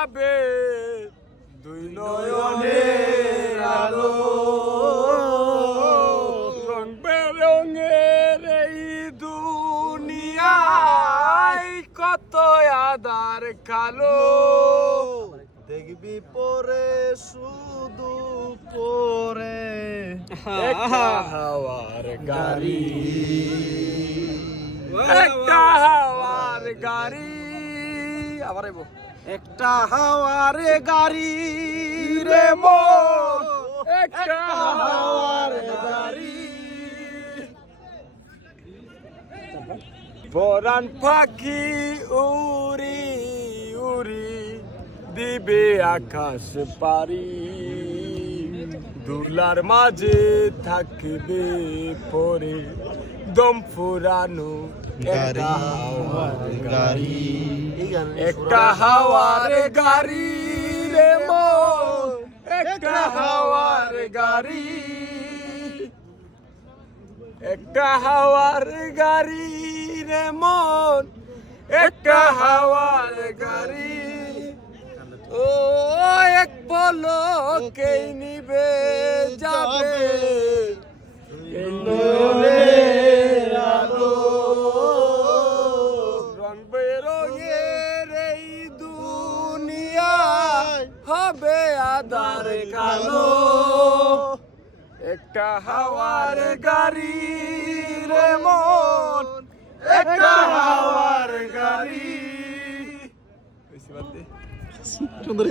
যাবে দুই নয়নের আলো রং বেরঙের এই দুনিয়ায় কত আদার কালো দেখবি পরে শুধু পরে একটা হাওয়ার গাড়ি একটা হাওয়ার গাড়ি আবার আইবো একটা হাওয়ার গাড়ি রে মন একটা হাওয়ার গাড়ি পরাণ পাখি উড়ি উড়ি দিবে আকাশ পারি দুলার মাঝে থাকবে পরে দম ফুরানো একটা হাওয়ার গাড়ি একটা হাওয়ার গাড়ি রে মন একটা হাওয়ার গাড়ি একটা হাওয়ার গাড়ি রে মন একটা হাওয়ার গাড়ি ও এক পলকেই নিবে যাবে এই নয়নের আলো রং বেরঙের এই দুনিয়ায় হবে আধার কালো একটা হাওয়ার গাড়ি রে মন একটা হাওয়ার গাড়ি সুন্দর